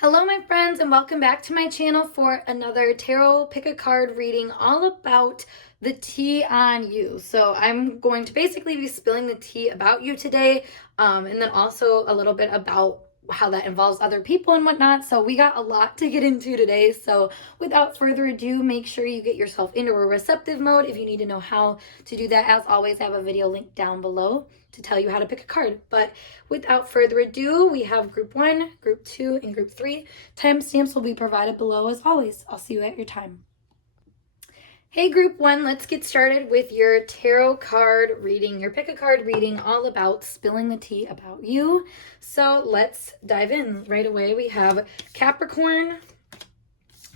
Hello my friends, and welcome back to my channel for another tarot pick a card reading all about the tea on you. So I'm going to basically be spilling the tea about you today, and then also a little bit about how that involves other people and whatnot. So we got a lot to get into today. So without further ado, make sure you get yourself into a receptive mode. If you need to know how to do that, as always, I have a video linked down below to tell you how to pick a card. But without further ado, we have group 1, group 2, and group 3. Timestamps will be provided below as always. I'll see you at your time. Hey group 1, let's get started with your tarot card reading, your pick a card reading all about spilling the tea about you. So let's dive in right away. We have Capricorn,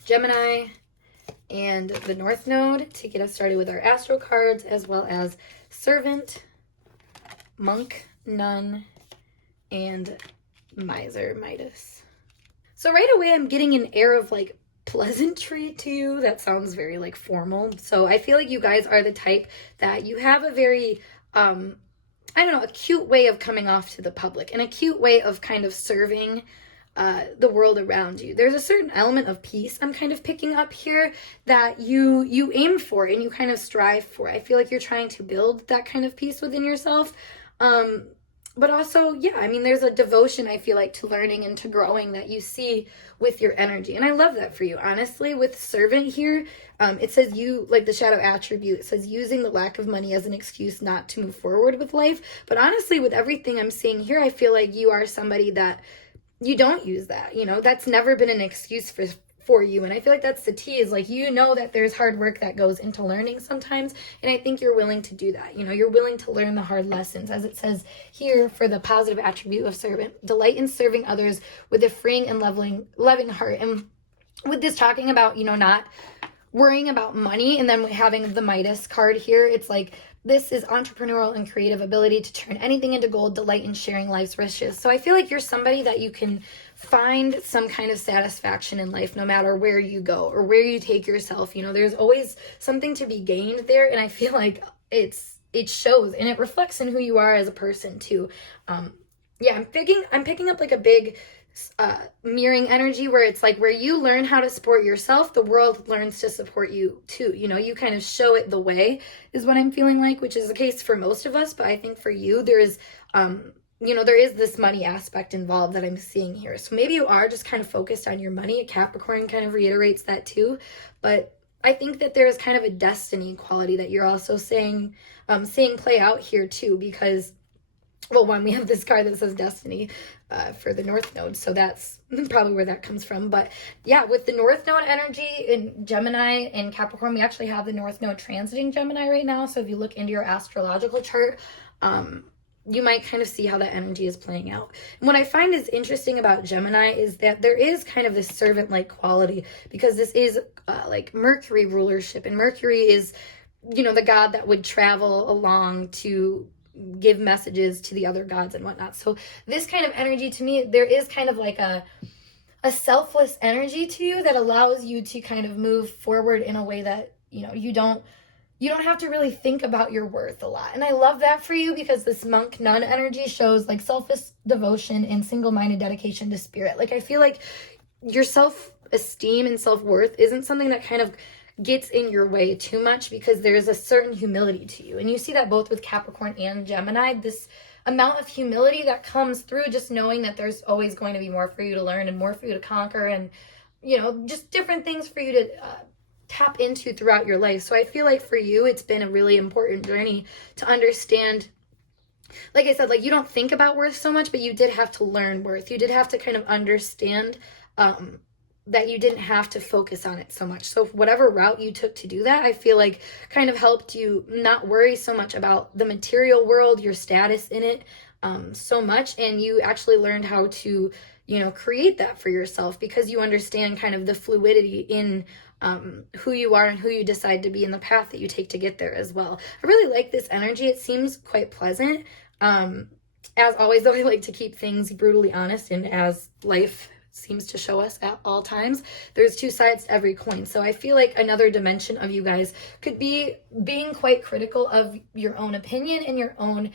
Gemini, and the North Node to get us started with our astro cards, as well as Servant, Monk, Nun, and Miser, Midas. So right away I'm getting an air of like pleasantry to you. That sounds very like formal. So I feel like you guys are the type that you have a very I don't know, a cute way of coming off to the public and a cute way of kind of serving the world around you. There's a certain element of peace I'm kind of picking up here that you aim for and you kind of strive for. I feel like you're trying to build that kind of peace within yourself. But also, yeah, I mean, there's a devotion, I feel like, to learning and to growing that you see with your energy. And I love that for you. Honestly, with Servant here, it says you, like the shadow attribute, it says using the lack of money as an excuse not to move forward with life. But honestly, with everything I'm seeing here, I feel like you are somebody that you don't use that. You know, that's never been an excuse for you. And I feel like that's the tea, is like, you know that there's hard work that goes into learning sometimes, and I think you're willing to do that. You know, you're willing to learn the hard lessons, as it says here for the positive attribute of Servant. Delight in serving others with a freeing and loving heart. And with this talking about, you know, not worrying about money, and then having the Midas card here, it's like, this is entrepreneurial and creative ability to turn anything into gold, delight in sharing life's riches. So I feel like you're somebody that you can find some kind of satisfaction in life no matter where you go or where you take yourself. You know, there's always something to be gained there, and I feel like it shows and it reflects in who you are as a person too. Yeah, I'm picking up like a big mirroring energy where it's like, where you learn how to support yourself, the world learns to support you too. You know, you kind of show it the way, is what I'm feeling like, which is the case for most of us. But I think for you, there is you know, there is this money aspect involved that I'm seeing here. So maybe you are just kind of focused on your money. A Capricorn kind of reiterates that too. But I think that there is kind of a destiny quality that you're also seeing play out here too, because, well, one, we have this card that says destiny for the North Node, so that's probably where that comes from. But yeah, with the North Node energy in Gemini and Capricorn, we actually have the North Node transiting Gemini right now. So if you look into your astrological chart, you might kind of see how that energy is playing out. And what I find is interesting about Gemini is that there is kind of this servant-like quality, because this is like Mercury rulership, and Mercury is, you know, the god that would travel along to give messages to the other gods and whatnot. So this kind of energy, to me, there is kind of like a selfless energy to you that allows you to kind of move forward in a way that, you know, you don't have to really think about your worth a lot. And I love that for you, because this monk nun energy shows like selfless devotion and single-minded dedication to spirit. Like, I feel like your self-esteem and self-worth isn't something that kind of gets in your way too much, because there's a certain humility to you. And you see that both with Capricorn and Gemini, this amount of humility that comes through just knowing that there's always going to be more for you to learn and more for you to conquer, and, you know, just different things for you to tap into throughout your life. So I feel like for you, it's been a really important journey to understand, like I said, like, you don't think about worth so much, but you did have to learn worth. You did have to kind of understand that you didn't have to focus on it so much. So whatever route you took to do that, I feel like kind of helped you not worry so much about the material world, your status in it so much. And you actually learned how to, you know, create that for yourself, because you understand kind of the fluidity in who you are and who you decide to be, and the path that you take to get there as well. I really like this energy. It seems quite pleasant. As always, though, I like to keep things brutally honest, and as life seems to show us at all times, there's two sides to every coin. So I feel like another dimension of you guys could be being quite critical of your own opinion and your own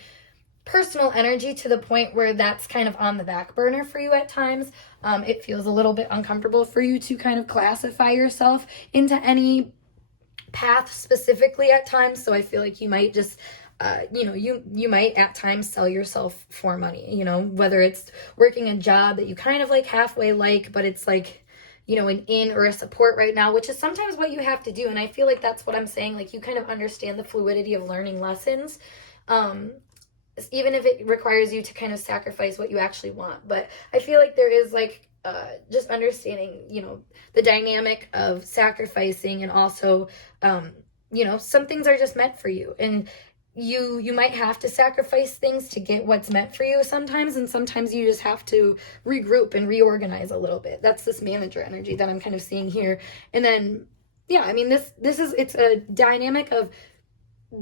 personal energy to the point where that's kind of on the back burner for you at times. It feels a little bit uncomfortable for you to kind of classify yourself into any path specifically at times. So I feel like you might just you might at times sell yourself for money, whether it's working a job that you kind of like halfway like, but it's like, an in or a support right now, which is sometimes what you have to do. And I feel like that's what I'm saying. Like, you kind of understand the fluidity of learning lessons, even if it requires you to kind of sacrifice what you actually want. But I feel like there is like just understanding, the dynamic of sacrificing, and also, some things are just meant for you. And you might have to sacrifice things to get what's meant for you sometimes, and sometimes you just have to regroup and reorganize a little bit. That's this manager energy that I'm kind of seeing here. And then, yeah, I mean, it's a dynamic of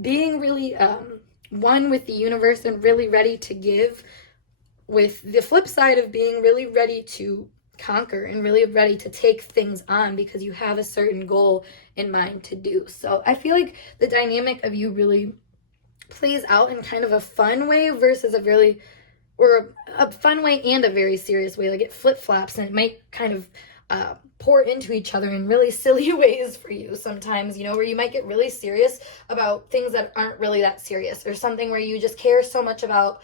being really one with the universe and really ready to give, with the flip side of being really ready to conquer and really ready to take things on because you have a certain goal in mind to do. So I feel like the dynamic of you really plays out in kind of a fun way versus a fun way and a very serious way. Like, it flip-flops, and it might kind of pour into each other in really silly ways for you sometimes, where you might get really serious about things that aren't really that serious, or something where you just care so much about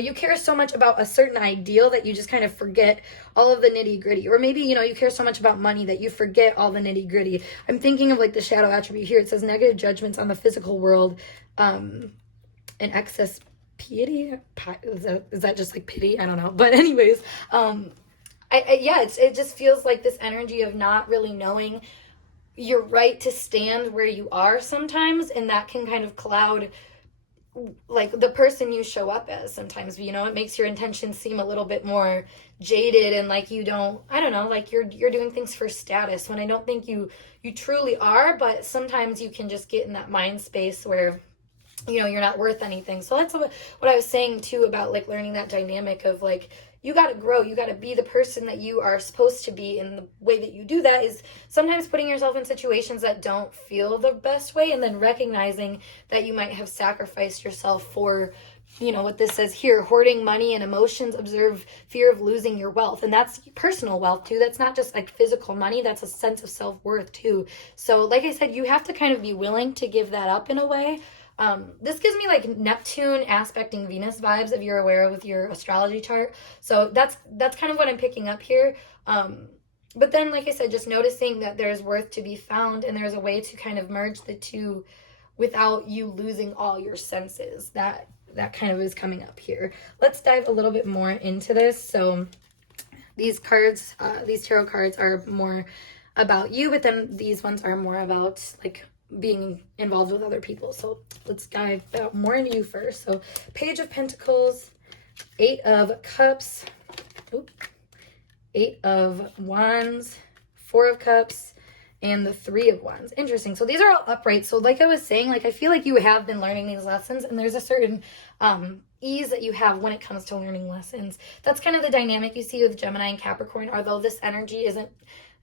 you care so much about a certain ideal that you just kind of forget all of the nitty gritty. Or maybe, you care so much about money that you forget all the nitty gritty. I'm thinking of like the shadow attribute here. It says negative judgments on the physical world, and excess piety. Is that just like pity? I don't know. But anyways, it just feels like this energy of not really knowing your right to stand where you are sometimes. And that can kind of cloud like the person you show up as sometimes. It makes your intentions seem a little bit more jaded, and like you don't, like you're doing things for status, when I don't think you truly are. But sometimes you can just get in that mind space where you're not worth anything. So that's what I was saying too about like learning that dynamic of like, you got to grow, you got to be the person that you are supposed to be. And the way that you do that is sometimes putting yourself in situations that don't feel the best way, and then recognizing that you might have sacrificed yourself for, what this says here, hoarding money and emotions, observe fear of losing your wealth. And that's personal wealth too. That's not just like physical money. That's a sense of self-worth too. So like I said, you have to kind of be willing to give that up in a way. This gives me like Neptune aspecting Venus vibes, if you're aware with your astrology chart. So that's kind of what I'm picking up here. But then, like I said, just noticing that there's worth to be found, and there's a way to kind of merge the two without you losing all your senses. That kind of is coming up here. Let's dive a little bit more into this. So these cards, these tarot cards are more about you, but then these ones are more about like being involved with other people. So let's dive more into you first. So Page of Pentacles, 8 of Cups, 8 of Wands, 4 of Cups, and the 3 of Wands. Interesting. So these are all upright. So like I was saying, like I feel like you have been learning these lessons, and there's a certain ease that you have when it comes to learning lessons. That's kind of the dynamic you see with Gemini and Capricorn. Although this energy isn't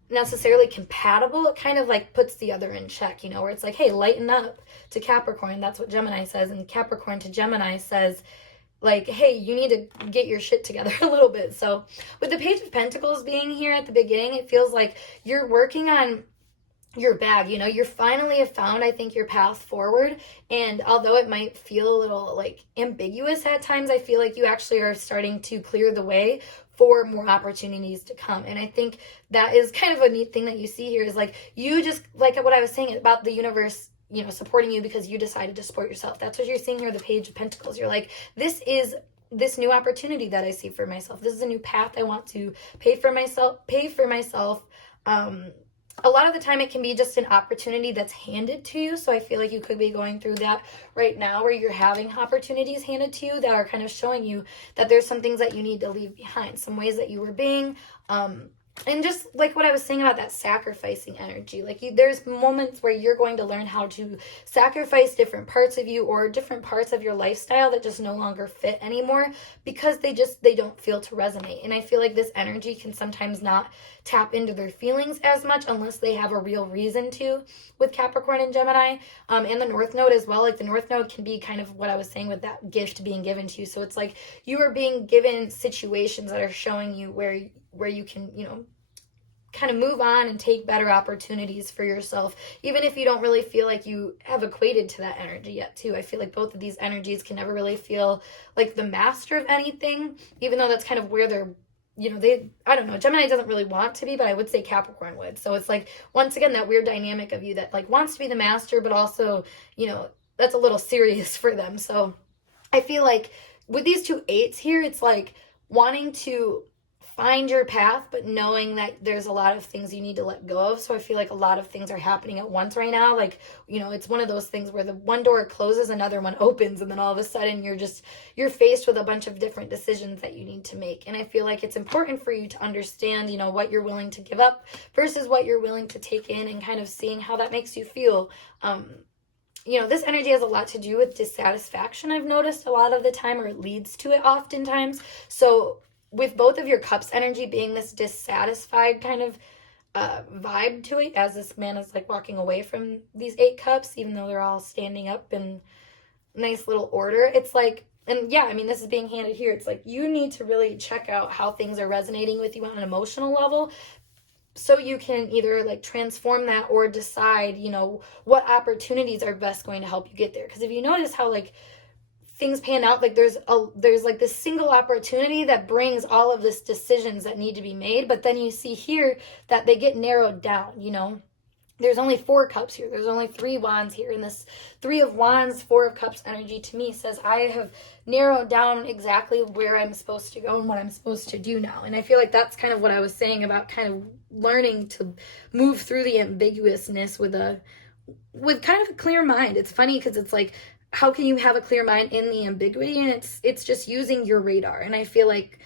necessarily compatible, it kind of like puts the other in check, where it's like, hey, lighten up to Capricorn. That's what Gemini says. And Capricorn to Gemini says like, hey, you need to get your shit together a little bit. So with the Page of Pentacles being here at the beginning, it feels like you're working on your bag, you finally have found, I think, your path forward. And although it might feel a little like ambiguous at times, I feel like you actually are starting to clear the way for more opportunities to come. And I think that is kind of a neat thing that you see here, is like, you just, like what I was saying about the universe, supporting you because you decided to support yourself. That's what you're seeing here, the Page of Pentacles. You're like, this is this new opportunity that I see for myself. This is a new path I want to pay for myself. A lot of the time it can be just an opportunity that's handed to you. So I feel like you could be going through that right now, where you're having opportunities handed to you that are kind of showing you that there's some things that you need to leave behind, some ways that you were being And just like what I was saying about that sacrificing energy, like there's moments where you're going to learn how to sacrifice different parts of you or different parts of your lifestyle that just no longer fit anymore because they don't feel to resonate. And I feel like this energy can sometimes not tap into their feelings as much unless they have a real reason to, with Capricorn and Gemini, and the North Node as well. Like the North Node can be kind of what I was saying with that gift being given to you. So it's like you are being given situations that are showing you where you can, kind of move on and take better opportunities for yourself, even if you don't really feel like you have equated to that energy yet too. I feel like both of these energies can never really feel like the master of anything, even though that's kind of where they're, I don't know, Gemini doesn't really want to be, but I would say Capricorn would. So it's like, once again, that weird dynamic of you that like wants to be the master, but also, that's a little serious for them. So I feel like with these two eights here, it's like wanting to find your path, but knowing that there's a lot of things you need to let go of. So I feel like a lot of things are happening at once right now. Like, it's one of those things where the one door closes, another one opens, and then all of a sudden you're faced with a bunch of different decisions that you need to make. And I feel like it's important for you to understand, what you're willing to give up versus what you're willing to take in, and kind of seeing how that makes you feel. This energy has a lot to do with dissatisfaction, I've noticed a lot of the time, or it leads to it oftentimes. So with both of your cups energy being this dissatisfied kind of vibe to it, as this man is like walking away from these 8 cups, even though they're all standing up in nice little order, it's like, and yeah, I mean, this is being handed here. It's like you need to really check out how things are resonating with you on an emotional level, so you can either like transform that or decide, what opportunities are best going to help you get there. Because if you notice how like things pan out, like there's like this single opportunity that brings all of this decisions that need to be made, but then you see here that they get narrowed down. There's only 4 cups here, there's only 3 wands here, and this 3 of wands, 4 of cups energy to me says I have narrowed down exactly where I'm supposed to go and what I'm supposed to do now. And I feel like that's kind of what I was saying about kind of learning to move through the ambiguousness with kind of a clear mind. It's funny because it's like, how can you have a clear mind in the ambiguity? And it's just using your radar. And I feel like,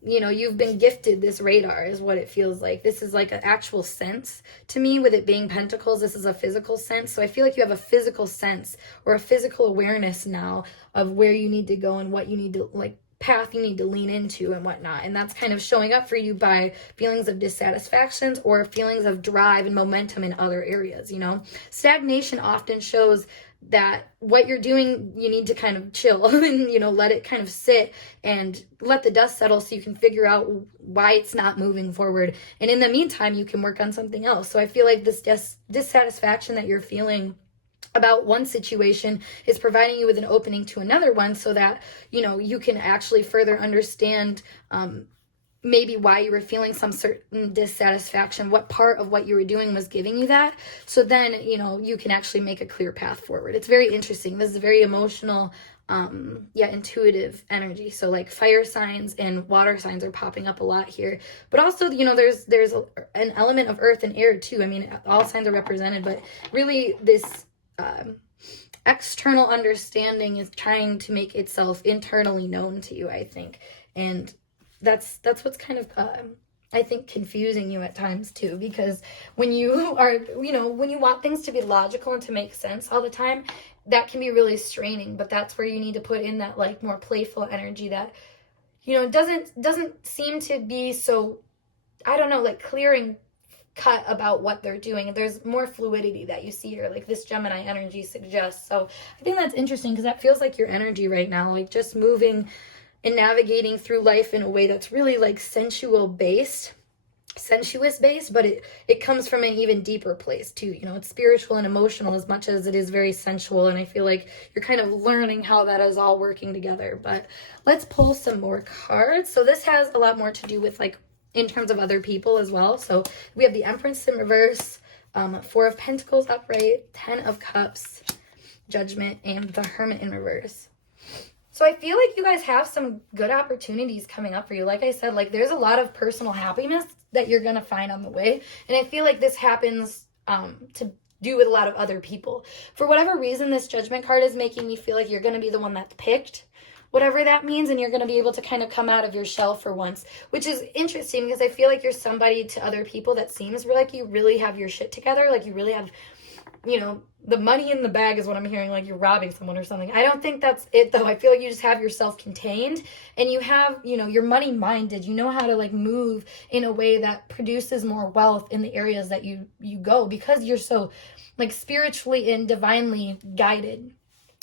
you've been gifted this radar is what it feels like. This is like an actual sense to me. With it being pentacles, this is a physical sense. So I feel like you have a physical sense or a physical awareness now of where you need to go and what you need to, like, path you need to lean into and whatnot. And that's kind of showing up for you by feelings of dissatisfactions or feelings of drive and momentum in other areas. Stagnation often shows that what you're doing, you need to kind of chill and, let it kind of sit and let the dust settle so you can figure out why it's not moving forward. And in the meantime, you can work on something else. So I feel like this dissatisfaction that you're feeling about one situation is providing you with an opening to another one, so that, you can actually further understand maybe why you were feeling some certain dissatisfaction, what part of what you were doing was giving you that. So then, you can actually make a clear path forward. It's very interesting. This is a very emotional, intuitive energy. So like fire signs and water signs are popping up a lot here. But also, there's an element of earth and air too. I mean, all signs are represented, but really this external understanding is trying to make itself internally known to you, I think. And that's what's kind of I think confusing you at times too, because when you are, when you want things to be logical and to make sense all the time, that can be really straining. But that's where you need to put in that like more playful energy that, doesn't seem to be so, I don't know, like clear and cut about what they're doing. There's more fluidity that you see here, like this Gemini energy suggests. So I think that's interesting because that feels like your energy right now, like just moving and navigating through life in a way that's really like sensuous based, but it comes from an even deeper place too. It's spiritual and emotional as much as it is very sensual. And I feel like you're kind of learning how that is all working together. But let's pull some more cards. So this has a lot more to do with like in terms of other people as well. So we have the Empress in reverse, 4 of Pentacles upright, 10 of Cups, Judgment, and the Hermit in reverse. So I feel like you guys have some good opportunities coming up for you. Like I said, like there's a lot of personal happiness that you're going to find on the way. And I feel like this happens to do with a lot of other people. For whatever reason, this Judgment card is making me feel like you're going to be the one that's picked. whatever that means, and you're going to be able to kind of come out of your shell for once, which is interesting because I feel like you're somebody to other people that seems like you really have your shit together, like you really have, you know, the money in the bag is what I'm hearing, like you're robbing someone or something. I don't think that's it, though. I feel like you just have yourself contained, and you have, you know, you're money minded. You know how to like move in a way that produces more wealth in the areas that you go, because you're so like spiritually and divinely guided.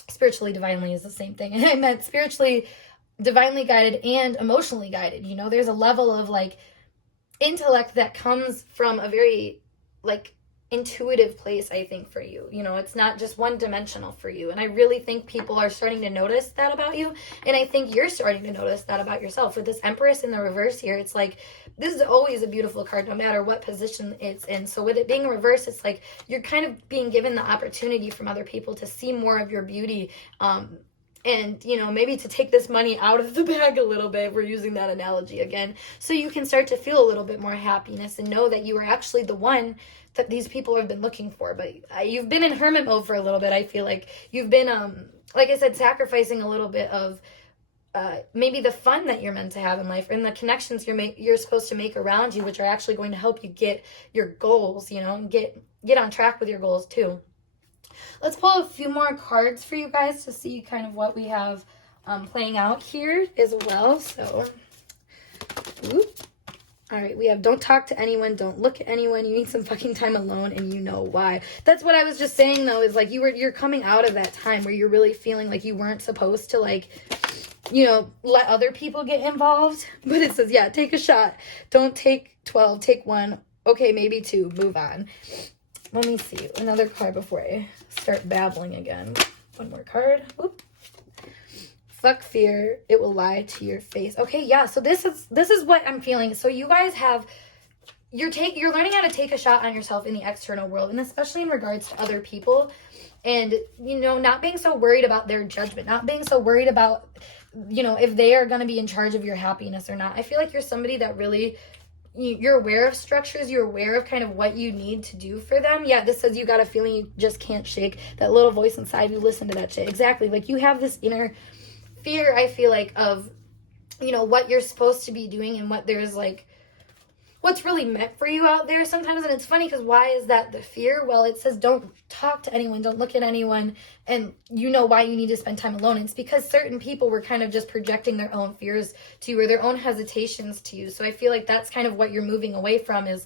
Spiritually, divinely is the same thing. And I meant spiritually, divinely guided and emotionally guided. You know, there's a level of like intellect that comes from a very like intuitive place, I think, for you. You know, it's not just one dimensional for you. And I really think people are starting to notice that about you. And I think you're starting to notice that about yourself. With this Empress in the reverse here, it's like, this is always a beautiful card, no matter what position it's in. So with it being reversed, it's like you're kind of being given the opportunity from other people to see more of your beauty. And, you know, maybe to take this money out of the bag a little bit, we're using that analogy again, so you can start to feel a little bit more happiness and know that you are actually the one that these people have been looking for. But you've been in hermit mode for a little bit. I feel like you've been, like I said, sacrificing a little bit of maybe the fun that you're meant to have in life, and the connections you're supposed to make around you, which are actually going to help you get your goals, you know, and get on track with your goals too. Let's pull a few more cards for you guys to see kind of what we have playing out here as well. So, all right, we have don't talk to anyone, don't look at anyone, you need some fucking time alone, and you know why. That's what I was just saying, though, is like you're coming out of that time where you're really feeling like you weren't supposed to, like, you know, let other people get involved. But it says, yeah, take a shot. Don't take 12, take 1. Okay, maybe 2, move on. Let me see another card before I start babbling again. One more card. Whoop. Fuck fear, it will lie to your face. Okay, yeah, so this is what I'm feeling. So you guys have, you're learning how to take a shot on yourself in the external world, and especially in regards to other people, and, you know, not being so worried about their judgment, not being so worried about, you know, if they are going to be in charge of your happiness or not. I feel like you're somebody that really, you're aware of structures, you're aware of kind of what you need to do for them. Yeah, this says you got a feeling you just can't shake. That little voice inside you, listen to that shit. Exactly, like you have this inner fear, I feel like, of, you know, what you're supposed to be doing and what there's like, what's really meant for you out there sometimes. And it's funny because why is that the fear? Well, it says don't talk to anyone, don't look at anyone, and you know why you need to spend time alone. It's because certain people were kind of just projecting their own fears to you, or their own hesitations to you. So I feel like that's kind of what you're moving away from, is,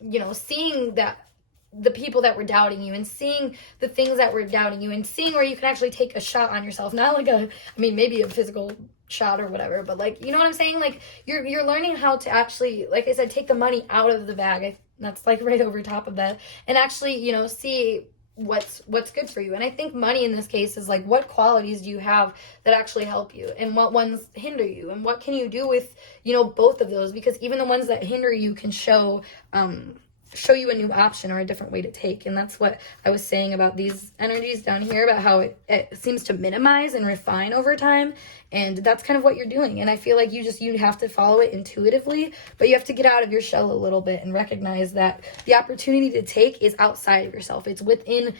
you know, seeing that the people that were doubting you, and seeing the things that were doubting you, and seeing where you can actually take a shot on yourself. Not like maybe a physical shot or whatever, but like, you know what I'm saying? Like you're learning how to actually, like I said, take the money out of the bag. That's like right over top of that, and actually, you know, see what's good for you. And I think money in this case is like, what qualities do you have that actually help you, and what ones hinder you, and what can you do with, you know, both of those, because even the ones that hinder you can show you a new option or a different way to take. And that's what I was saying about these energies down here, about how it seems to minimize and refine over time, and that's kind of what you're doing. And I feel like you have to follow it intuitively, but you have to get out of your shell a little bit and recognize that the opportunity to take is outside of yourself. It's within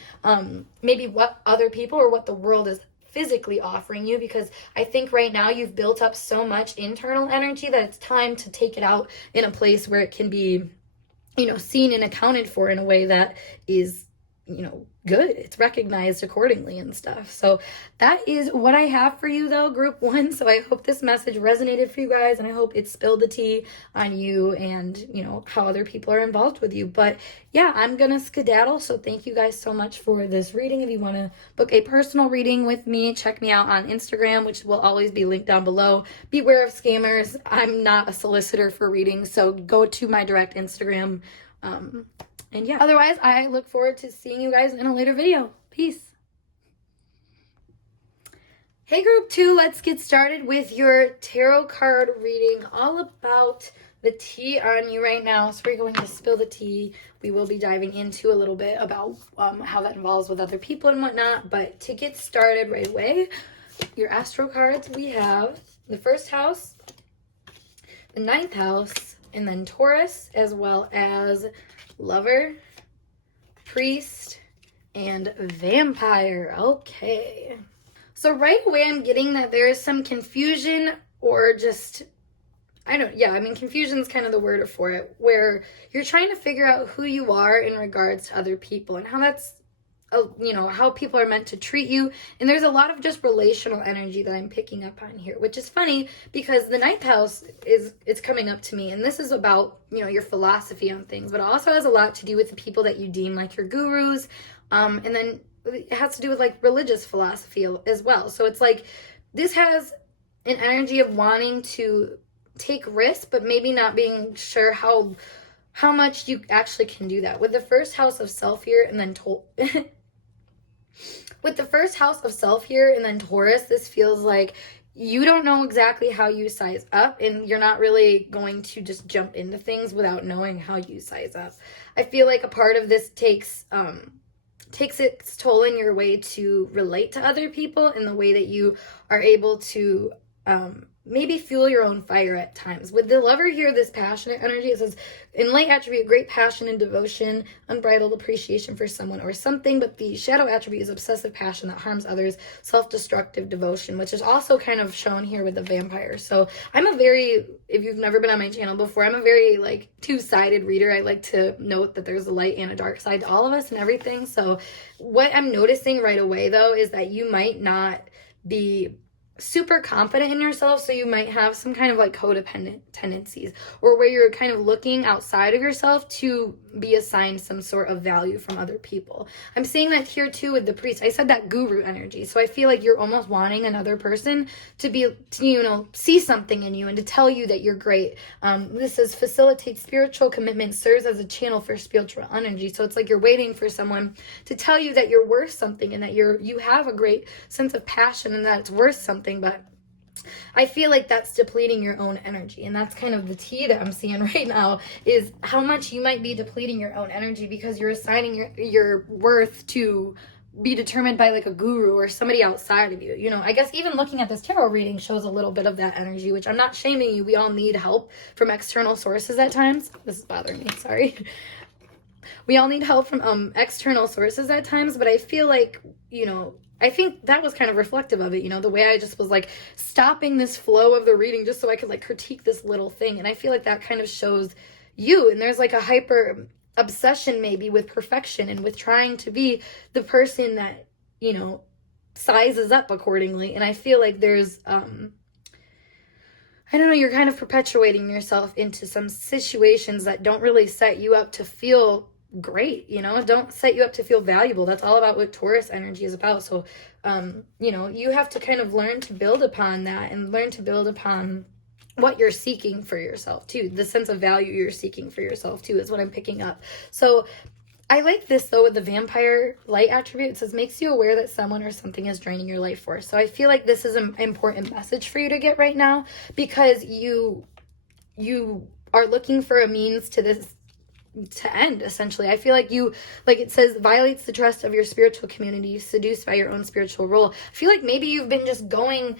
maybe what other people or what the world is physically offering you, because I think right now you've built up so much internal energy that it's time to take it out in a place where it can be, you know, seen and accounted for in a way that is, you know, good. It's recognized accordingly and stuff. So that is what I have for you, though, group 1. So I hope this message resonated for you guys, and I hope it spilled the tea on you and, you know, how other people are involved with you. But yeah, I'm gonna skedaddle. So thank you guys so much for this reading. If you want to book a personal reading with me, check me out on Instagram, which will always be linked down below. Beware of scammers. I'm not a solicitor for readings, so go to my direct Instagram. And yeah, otherwise, I look forward to seeing you guys in a later video. Peace. Hey, group 2, let's get started with your tarot card reading, all about the tea on you right now. So we're going to spill the tea. We will be diving into a little bit about how that involves with other people and whatnot. But to get started right away, your astro cards, we have the first house, the 9th house, and then Taurus, as well as Lover, Priest, and Vampire. Okay. So right away, I'm getting that there is some confusion or just, confusion is kind of the word for it, where you're trying to figure out who you are in regards to other people and how that's, how people are meant to treat you. And there's a lot of just relational energy that I'm picking up on here, which is funny because the ninth house it's coming up to me. And this is about, your philosophy on things, but it also has a lot to do with the people that you deem like your gurus. And then it has to do with like religious philosophy as well. So it's like this has an energy of wanting to take risks, but maybe not being sure how much you actually can do that. With the first house of self here and then with the first house of self here and then Taurus, this feels like you don't know exactly how you size up, and you're not really going to just jump into things without knowing how you size up. I feel like a part of this takes its toll in your way to relate to other people in the way that you are able to maybe fuel your own fire at times. With the lover here, this passionate energy, it says, in light attribute, great passion and devotion, unbridled appreciation for someone or something, but the shadow attribute is obsessive passion that harms others, self-destructive devotion, which is also kind of shown here with the vampire. So if you've never been on my channel before, I'm a very like two-sided reader. I like to note that there's a light and a dark side to all of us and everything. So what I'm noticing right away though is that you might not be super confident in yourself, so you might have some kind of like codependent tendencies, or where you're kind of looking outside of yourself to be assigned some sort of value from other people. I'm seeing that here too with the priest. I said that guru energy, so I feel like you're almost wanting another person to see something in you and to tell you that you're great. This says facilitates spiritual commitment, serves as a channel for spiritual energy. So it's like you're waiting for someone to tell you that you're worth something and that you have a great sense of passion and that it's worth something. But I feel like that's depleting your own energy, and that's kind of the tea that I'm seeing right now, is how much you might be depleting your own energy because you're assigning your worth to be determined by like a guru or somebody outside of you. I guess even looking at this tarot reading shows a little bit of that energy, which I'm not shaming you. We all need help from external sources at times. This is bothering me, sorry. We all need help from external sources at times, but I feel like, I think that was kind of reflective of it, the way I just was like stopping this flow of the reading just so I could like critique this little thing. And I feel like that kind of shows you. And there's like a hyper obsession maybe with perfection and with trying to be the person that, sizes up accordingly. And I feel like there's, you're kind of perpetuating yourself into some situations that don't really set you up to feel great, don't set you up to feel valuable. That's all about what Taurus energy is about. So, you have to kind of learn to build upon that and learn to build upon what you're seeking for yourself too. The sense of value you're seeking for yourself too is what I'm picking up. So I like this though with the vampire light attribute. It says makes you aware that someone or something is draining your life force. So I feel like this is an important message for you to get right now, because you are looking for a means to this to end, essentially. I feel like it says violates the trust of your spiritual community, seduced by your own spiritual role. I feel like maybe you've been just going,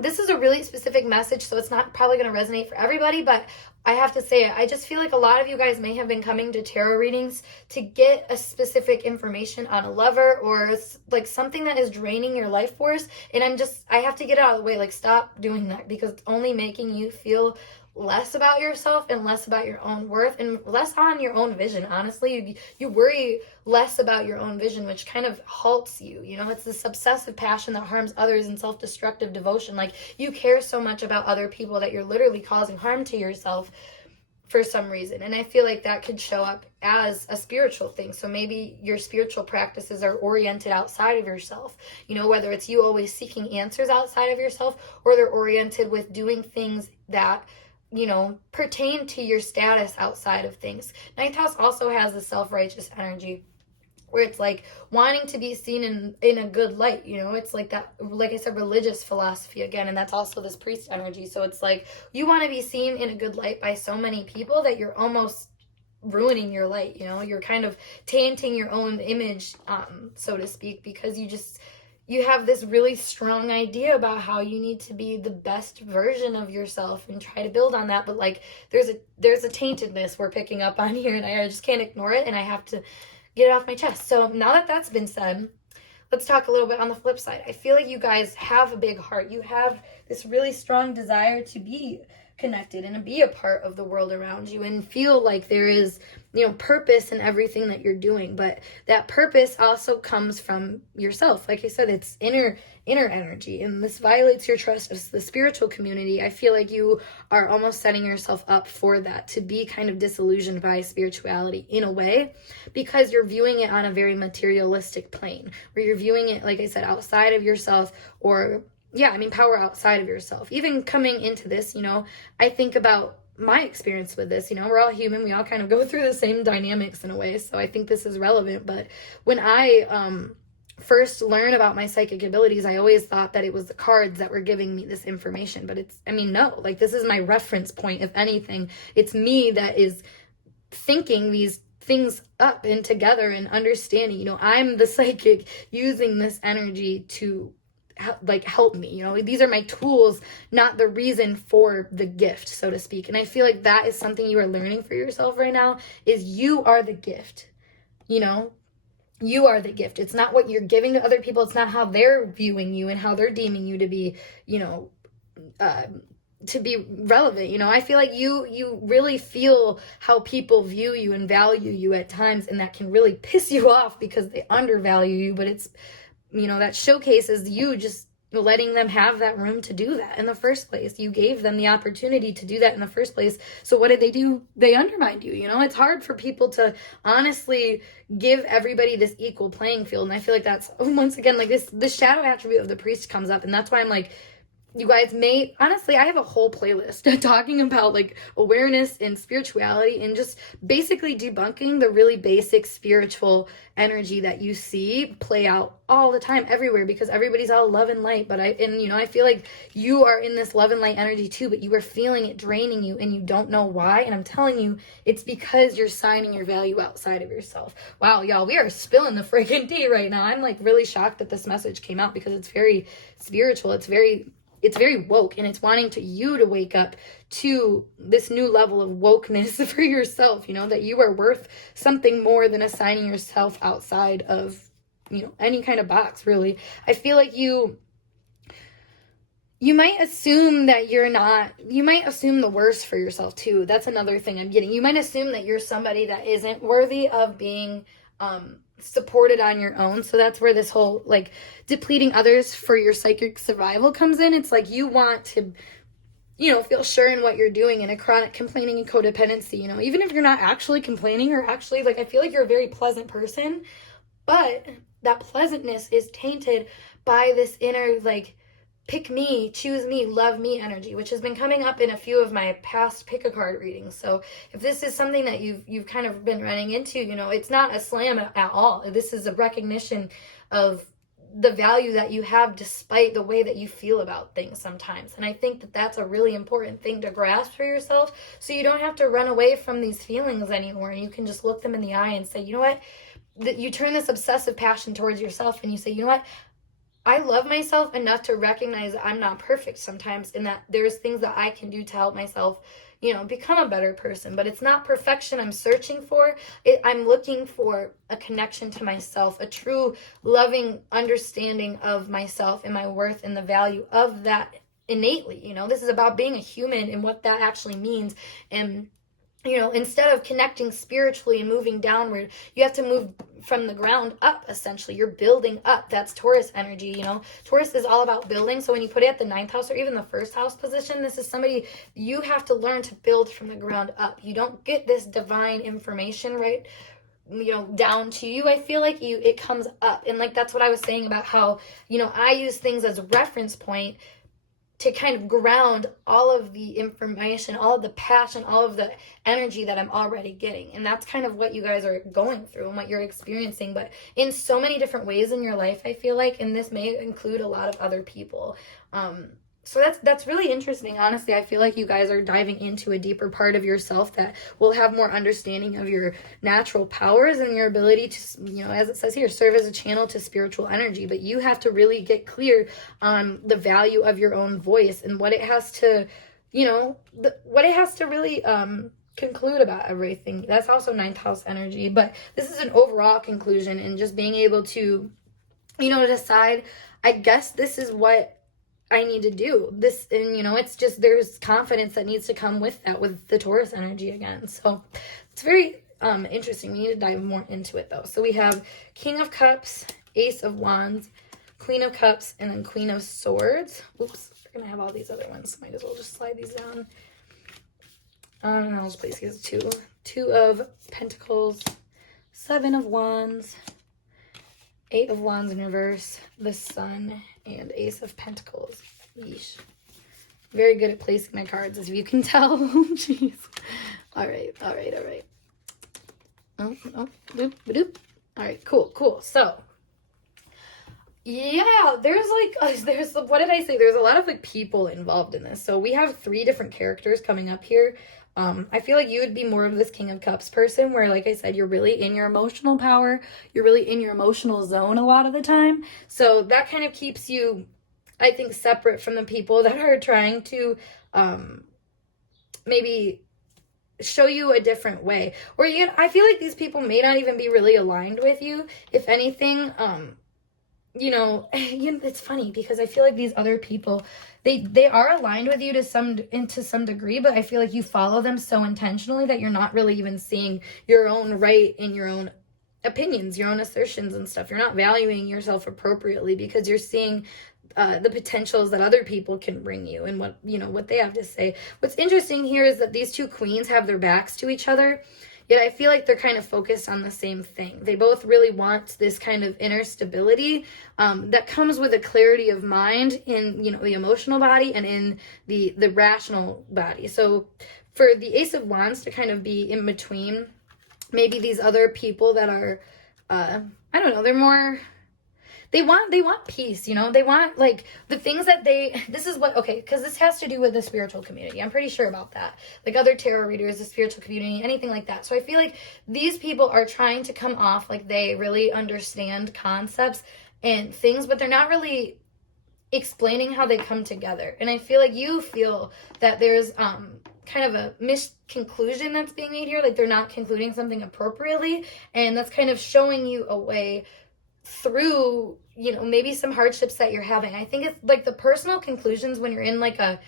this is a really specific message, so it's not probably going to resonate for everybody, but I have to say, I just feel like a lot of you guys may have been coming to tarot readings to get a specific information on a lover or like something that is draining your life force. And I have to get out of the way. Like, stop doing that, because it's only making you feel less about yourself and less about your own worth and less on your own vision. Honestly, you worry less about your own vision, which kind of halts you. It's this obsessive passion that harms others and self-destructive devotion. Like, you care so much about other people that you're literally causing harm to yourself for some reason. And I feel like that could show up as a spiritual thing. So maybe your spiritual practices are oriented outside of yourself, whether it's you always seeking answers outside of yourself, or they're oriented with doing things that pertain to your status outside of things. Ninth house also has the self-righteous energy, where it's like wanting to be seen in a good light. It's like that, like I said, religious philosophy again, and that's also this priest energy. So it's like you want to be seen in a good light by so many people that you're almost ruining your light. You're kind of tainting your own image, so to speak, because you have this really strong idea about how you need to be the best version of yourself and try to build on that. But like, there's a taintedness we're picking up on here, and I just can't ignore it, and I have to get it off my chest. So now that that's been said, let's talk a little bit on the flip side. I feel like you guys have a big heart. You have this really strong desire to be connected and to be a part of the world around you and feel like there is, purpose in everything that you're doing. But that purpose also comes from yourself. Like I said, it's inner energy, and this violates your trust of the spiritual community. I feel like you are almost setting yourself up for that, to be kind of disillusioned by spirituality in a way, because you're viewing it on a very materialistic plane, where you're viewing it, like I said, outside of yourself, or power outside of yourself. Even coming into this, I think about my experience with this. We're all human. We all kind of go through the same dynamics in a way. So I think this is relevant. But when I first learned about my psychic abilities, I always thought that it was the cards that were giving me this information. But no, like, this is my reference point. If anything, it's me that is thinking these things up and together and understanding. I'm the psychic using this energy to help me. These are my tools, not the reason for the gift, so to speak. And I feel like that is something you are learning for yourself right now, is you are the gift. You are the gift. It's not what you're giving to other people. It's not how they're viewing you and how they're deeming you to be, to be relevant. I feel like you really feel how people view you and value you at times, and that can really piss you off because they undervalue you. But it's, that showcases you just letting them have that room to do that in the first place. You gave them the opportunity to do that in the first place. So what did they do? They undermined you. It's hard for people to honestly give everybody this equal playing field. And I feel like that's, once again, like this shadow attribute of the priest comes up. And that's why I'm like, you guys may, honestly, I have a whole playlist talking about like awareness and spirituality and just basically debunking the really basic spiritual energy that you see play out all the time everywhere, because everybody's all love and light. But I feel like you are in this love and light energy too, but you are feeling it draining you and you don't know why. And I'm telling you, it's because you're signing your value outside of yourself. Wow, y'all, we are spilling the freaking tea right now. I'm like really shocked that this message came out, because it's very spiritual. It's very woke, and it's wanting you to wake up to this new level of wokeness for yourself, that you are worth something more than assigning yourself outside of, any kind of box, really. I feel like you might assume that you might assume the worst for yourself too. That's another thing I'm getting. You might assume that you're somebody that isn't worthy of being, supported on your own. So that's where this whole like depleting others for your psychic survival comes in. It's like you want to feel sure in what you're doing, in a chronic complaining and codependency, even if you're not actually complaining, or actually, like, I feel like you're a very pleasant person, but that pleasantness is tainted by this inner, like, pick me, choose me, love me energy, which has been coming up in a few of my past pick a card readings. So if this is something that you've kind of been running into, it's not a slam at all. This is a recognition of the value that you have despite the way that you feel about things sometimes. And I think that that's a really important thing to grasp for yourself, so you don't have to run away from these feelings anymore, and you can just look them in the eye and say, you know what, you turn this obsessive passion towards yourself and you say, you know what, I love myself enough to recognize that I'm not perfect sometimes, and that there's things that I can do to help myself, become a better person. But it's not perfection I'm searching for. I'm looking for a connection to myself, a true loving understanding of myself and my worth and the value of that innately. This is about being a human and what that actually means. And instead of connecting spiritually and moving downward, you have to move from the ground up, essentially. You're building up. That's Taurus energy, Taurus is all about building. So when you put it at the 9th house or even the 1st house position, this is somebody you have to learn to build from the ground up. You don't get this divine information right down to you. I feel like it comes up. And like, that's what I was saying about how, I use things as a reference point to kind of ground all of the information, all of the passion, all of the energy that I'm already getting. And that's kind of what you guys are going through and what you're experiencing, but in so many different ways in your life, I feel like, and this may include a lot of other people. So that's really interesting. Honestly, I feel like you guys are diving into a deeper part of yourself that will have more understanding of your natural powers and your ability to, as it says here, serve as a channel to spiritual energy. But you have to really get clear on the value of your own voice and what it has to, what it has to really conclude about everything. That's also 9th house energy. But this is an overall conclusion, and just being able to decide, I guess this is what I need to do this. And, it's just, there's confidence that needs to come with that, with the Taurus energy again. So it's very interesting. We need to dive more into it though. So we have King of Cups, Ace of Wands, Queen of Cups, and then Queen of Swords. Oops, we're going to have all these other ones. So might as well just slide these down. I'll just place these two of Pentacles, Seven of Wands, Eight of Wands in reverse, the Sun, and Ace of Pentacles. Yeesh. Very good at placing my cards, as you can tell. Jeez. All right. Oh, doop, doop. All right, cool. So, yeah, there's what did I say? There's a lot of people involved in this. So we have 3 different characters coming up here. I feel like you would be more of this King of Cups person where, like I said, you're really in your emotional power. You're really in your emotional zone a lot of the time. So that kind of keeps you, I think, separate from the people that are trying to maybe show you a different way. Or I feel like these people may not even be really aligned with you. If anything, it's funny because I feel like these other people, they are aligned with you to some degree, but I feel like you follow them so intentionally that you're not really even seeing your own right in your own opinions, your own assertions and stuff. You're not valuing yourself appropriately because you're seeing the potentials that other people can bring you and what they have to say. What's interesting here is that these 2 queens have their backs to each other. Yet I feel like they're kind of focused on the same thing. They both really want this kind of inner stability that comes with a clarity of mind in, the emotional body and in the rational body. So for the Ace of Wands to kind of be in between maybe these other people that are, I don't know, they're more... They want peace, they want the things that this is what, okay, because this has to do with the spiritual community. I'm pretty sure about that. Like other tarot readers, the spiritual community, anything like that. So I feel like these people are trying to come off like they really understand concepts and things, but they're not really explaining how they come together. And I feel like you feel that there's kind of a misconclusion that's being made here. Like they're not concluding something appropriately. And that's kind of showing you a way through, maybe some hardships that you're having. I think it's like the personal conclusions when you're in like a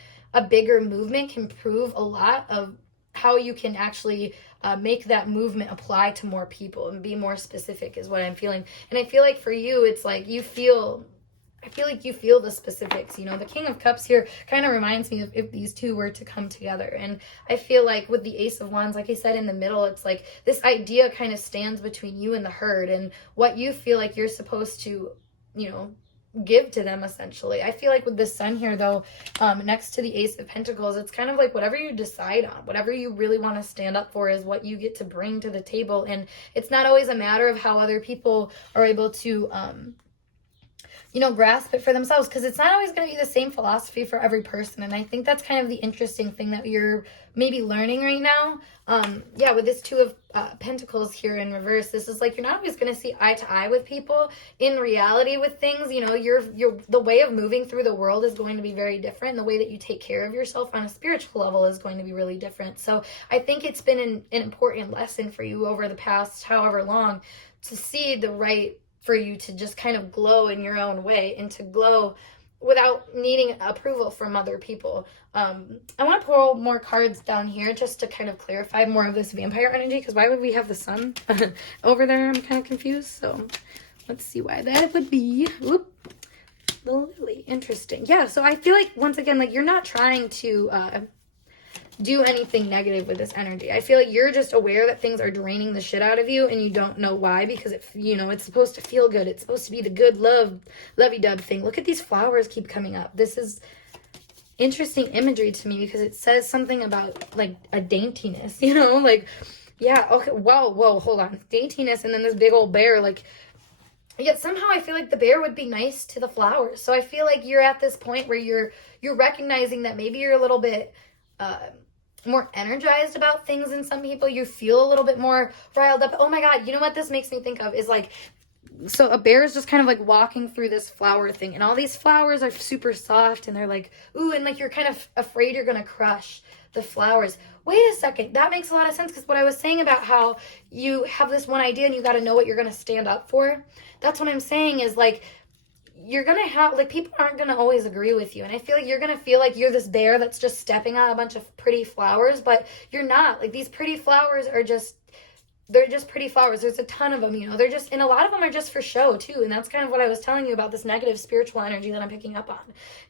bigger movement can prove a lot of how you can actually make that movement apply to more people and be more specific is what I'm feeling. And I feel like for you, it's like I feel like you feel the specifics. The King of Cups here kind of reminds me of if these 2 were to come together. And I feel like with the Ace of Wands, like I said, in the middle, it's like this idea kind of stands between you and the herd and what you feel like you're supposed to, give to them, essentially. I feel like with the Sun here, though, next to the Ace of Pentacles, it's kind of like whatever you decide on, whatever you really want to stand up for is what you get to bring to the table. And it's not always a matter of how other people are able to grasp it for themselves, because it's not always going to be the same philosophy for every person. And I think that's kind of the interesting thing that you're maybe learning right now. With this 2 of Pentacles here in reverse, this is like you're not always going to see eye to eye with people in reality with things. Your the way of moving through the world is going to be very different. The way that you take care of yourself on a spiritual level is going to be really different. So I think it's been an important lesson for you over the past however long to see the right for you to just kind of glow in your own way and to glow without needing approval from other people. I want to pull more cards down here just to kind of clarify more of this vampire energy, because why would we have the Sun over there? I'm kind of confused. So let's see why that would be. Whoop. The Lily. Interesting. Yeah, so I feel like, once again, like you're not trying to do anything negative with this energy. I feel like you're just aware that things are draining the shit out of you and you don't know why, because it's supposed to feel good. It's supposed to be the good lovey-dove thing. Look at these flowers keep coming up. This is interesting imagery to me because it says something about like a daintiness, yeah, okay, whoa, hold on. Daintiness, and then this big old bear, yet somehow I feel like the bear would be nice to the flowers. So I feel like you're at this point where you're recognizing that maybe you're a little bit more energized about things than some people. You feel a little bit more riled up. Oh my God, you know what this makes me think of is so a bear is just kind of like walking through this flower thing, and all these flowers are super soft, and they're like, ooh, and like you're kind of afraid you're gonna crush the flowers. Wait a second, that makes a lot of sense, because what I was saying about how you have this one idea and you got to know what you're gonna stand up for, that's what I'm saying is like you're gonna have, like, people aren't gonna always agree with you, and I feel like you're gonna feel like you're this bear that's just stepping on a bunch of pretty flowers, but you're not. Like, these pretty flowers are just, they're just pretty flowers. There's a ton of them, you know. They're just, and a lot of them are just for show too, and that's kind of what I was telling you about this negative spiritual energy that I'm picking up on.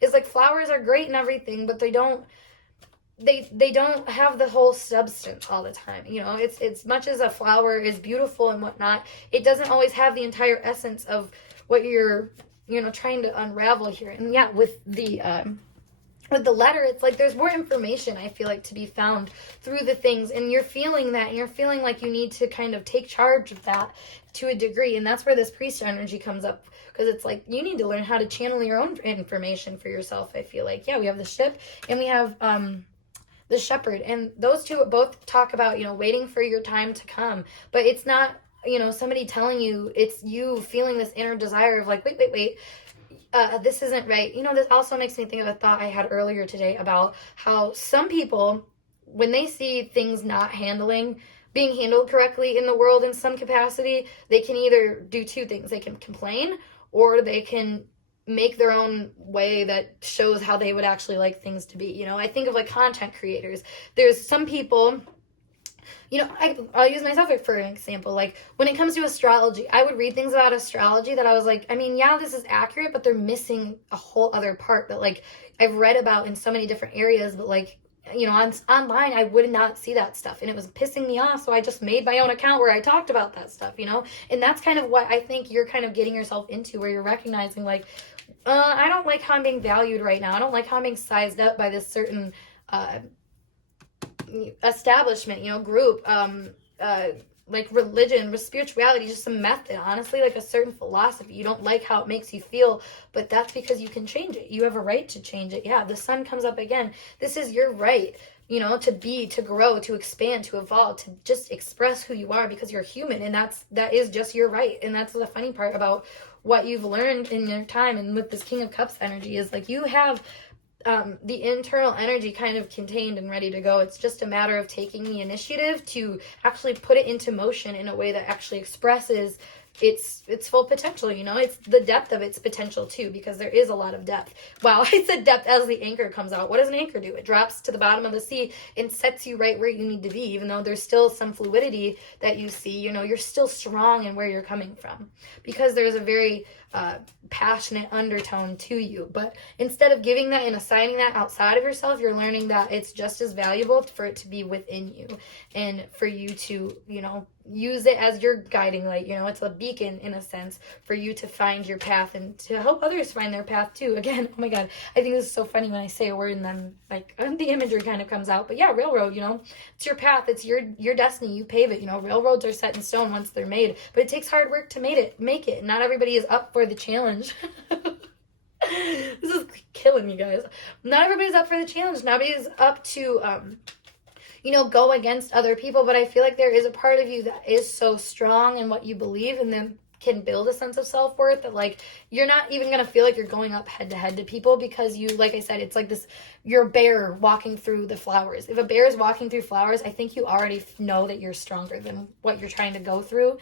Is like, flowers are great and everything, but they don't have the whole substance all the time, you know. It's much as a flower is beautiful and whatnot, it doesn't always have the entire essence of what you're, you know, trying to unravel here. And yeah, with the letter, it's like there's more information, I feel like, to be found through the things, and you're feeling that, and you're feeling like you need to kind of take charge of that to a degree. And that's where this priest energy comes up, because it's like you need to learn how to channel your own information for yourself. I feel like, yeah, we have the ship and we have the shepherd, and those two both talk about, you know, waiting for your time to come. But it's not, you know, somebody telling you, it's you feeling this inner desire of like, wait, this isn't right. You know, this also makes me think of a thought I had earlier today about how some people, when they see things not being handled correctly in the world in some capacity, they can either do two things. They can complain, or they can make their own way that shows how they would actually like things to be. You know, I think of like content creators. There's some people, you know, I'll use myself for an example. Like, when it comes to astrology, I would read things about astrology that I was like, I mean, yeah, this is accurate, but they're missing a whole other part that, like, I've read about in so many different areas, but, like, you know, online, I would not see that stuff, and it was pissing me off, so I just made my own account where I talked about that stuff, you know. And that's kind of what I think you're kind of getting yourself into, where you're recognizing, like, I don't like how I'm being valued right now. I don't like how I'm being sized up by this certain establishment, you know, group, like religion, with spirituality, just some method, honestly, like a certain philosophy. You don't like how it makes you feel, but that's because you can change it. You have a right to change it. Yeah, the sun comes up again. This is your right, you know, to be, to grow, to expand, to evolve, to just express who you are, because you're human, and that is just your right. And that's the funny part about what you've learned in your time, and with this King of Cups energy, is like you have the internal energy kind of contained and ready to go. It's just a matter of taking the initiative to actually put it into motion in a way that actually expresses its full potential, you know. It's the depth of its potential too, because there is a lot of depth. Wow, I said depth as the anchor comes out. What does an anchor do? It drops to the bottom of the sea and sets you right where you need to be. Even though there's still some fluidity that you see, you know, you're still strong in where you're coming from, because there's a very passionate undertone to you. But instead of giving that and assigning that outside of yourself, you're learning that it's just as valuable for it to be within you, and for you to, you know, use it as your guiding light. You know, it's a beacon in a sense for you to find your path and to help others find their path too. Again, oh my god, I think this is so funny when I say a word and then like the imagery kind of comes out. But yeah, railroad, you know, it's your path, it's your destiny, you pave it. You know, railroads are set in stone once they're made, but it takes hard work to make it. Not everybody is up for the challenge. This is killing me, guys. Not everybody's up for the challenge. Nobody's up to you know, go against other people. But I feel like there is a part of you that is so strong in what you believe, and then can build a sense of self-worth that, like, you're not even gonna feel like you're going up head to head to people, because you, like I said, it's like this, you're a bear walking through the flowers. If a bear is walking through flowers, I think you already know that you're stronger than what you're trying to go through.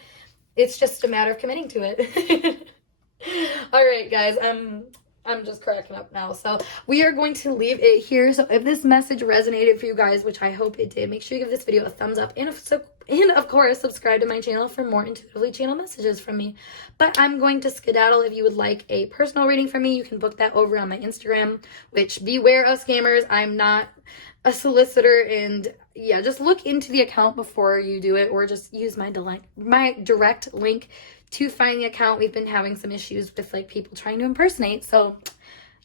It's just a matter of committing to it. All right, guys, I'm just cracking up now. So we are going to leave it here. So if this message resonated for you guys, which I hope it did, make sure you give this video a thumbs up, and of course, subscribe to my channel for more intuitively channeled messages from me. But I'm going to skedaddle. If you would like a personal reading from me, you can book that over on my Instagram, which, beware of scammers. I'm not a solicitor, and yeah, just look into the account before you do it, or just use my direct link to find the account. We've been having some issues with like people trying to impersonate, so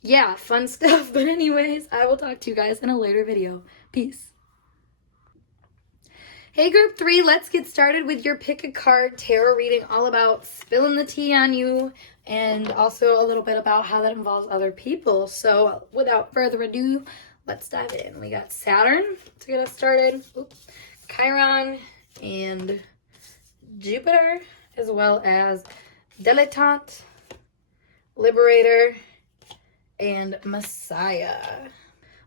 yeah, fun stuff. But anyways, I will talk to you guys in a later video. Peace. Hey group 3, let's get started with your pick a card tarot reading, all about spilling the tea on you, and also a little bit about how that involves other people. So without further ado, let's dive in. We got Saturn to get us started, Chiron, and Jupiter, as well as Dilettante, Liberator, and Messiah.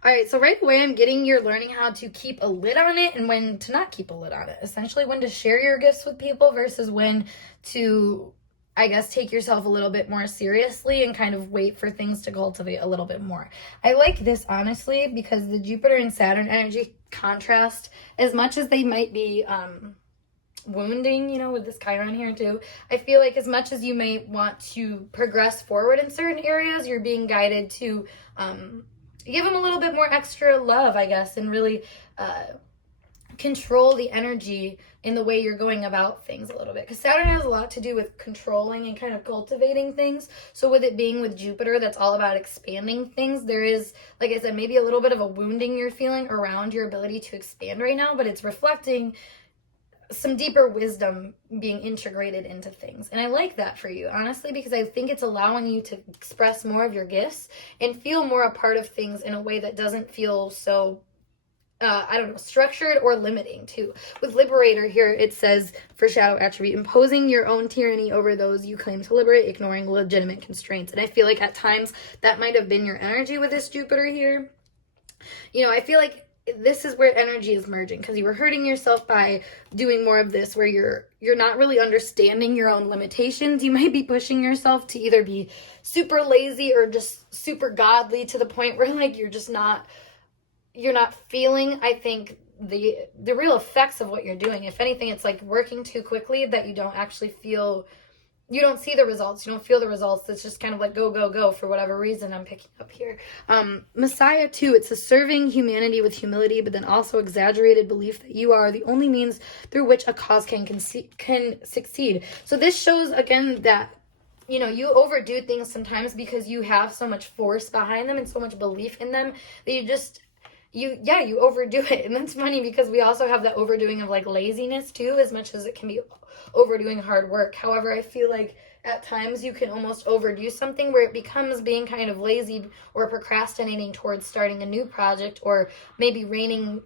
All right, so right away I'm getting you're learning how to keep a lid on it and when to not keep a lid on it. Essentially, when to share your gifts with people versus when to I guess, take yourself a little bit more seriously and kind of wait for things to cultivate a little bit more. I like this, honestly, because the Jupiter and Saturn energy contrast, as much as they might be wounding, you know, with this Chiron here too. I feel like as much as you may want to progress forward in certain areas, you're being guided to give them a little bit more extra love, I guess, and really control the energy in the way you're going about things a little bit, because Saturn has a lot to do with controlling and kind of cultivating things. So with it being with Jupiter, that's all about expanding things. There is, like I said, maybe a little bit of a wounding you're feeling around your ability to expand right now, but it's reflecting some deeper wisdom being integrated into things. And I like that for you, honestly, because I think it's allowing you to express more of your gifts and feel more a part of things in a way that doesn't feel so structured or limiting too. With Liberator here, it says, for shadow attribute, imposing your own tyranny over those you claim to liberate, ignoring legitimate constraints. And I feel like at times that might have been your energy with this Jupiter here. You know, I feel like this is where energy is merging, because you were hurting yourself by doing more of this, where you're not really understanding your own limitations. You might be pushing yourself to either be super lazy or just super godly, to the point where like you're not feeling, I think, the real effects of what you're doing. If anything, it's like working too quickly that you don't actually feel, you don't see the results, you don't feel the results. It's just kind of like go, go, go for whatever reason I'm picking up here. Messiah too, it's a serving humanity with humility, but then also exaggerated belief that you are the only means through which a cause can succeed. So this shows again that, you know, you overdo things sometimes because you have so much force behind them and so much belief in them that you overdo it. And that's funny because we also have that overdoing of like laziness too, as much as it can be overdoing hard work. However, I feel like at times you can almost overdo something where it becomes being kind of lazy or procrastinating towards starting a new project, or maybe reining